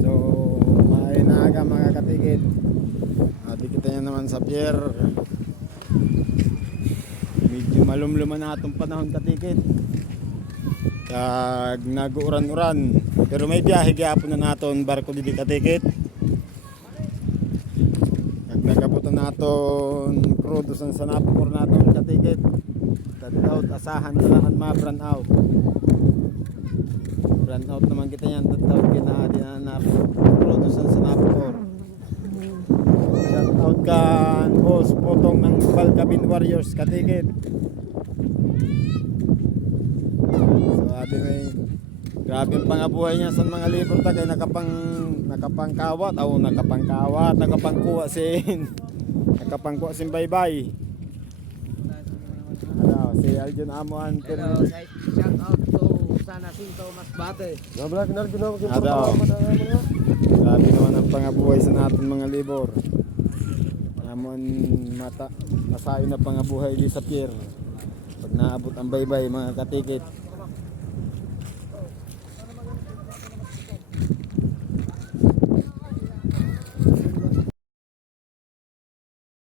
So may naaga mga katikit. Di kita nyo naman sa pier. Medyo malumluman na itong panahon katikit. Kag nag-uran-uran. Pero may biyahe gyapon na naton barko didi katikit. Kag nagabutan naton crudo sa Sanapor naton katikit. Tadlaw asahan na lang ma-brand out. Brand out naman kita yan. Tadlaw kinahadinan na crudo sa Sanapor. Shout out kan boss Potong ng Balcabin Warriors katikit. So abi may grabe ang pangabuhay niya sa mga libro ta kay nakapangkawat nakapangkuha sin nakapangkuha sin baybay. Hello, si Aljon Amuan. Hello, shout out to Sana Sinto Masbate. Grabe naman ang pangabuhay sa natin mga libor. Namon masayo na pangabuhay di sa pier. Pag naabot ang baybay mga katikit.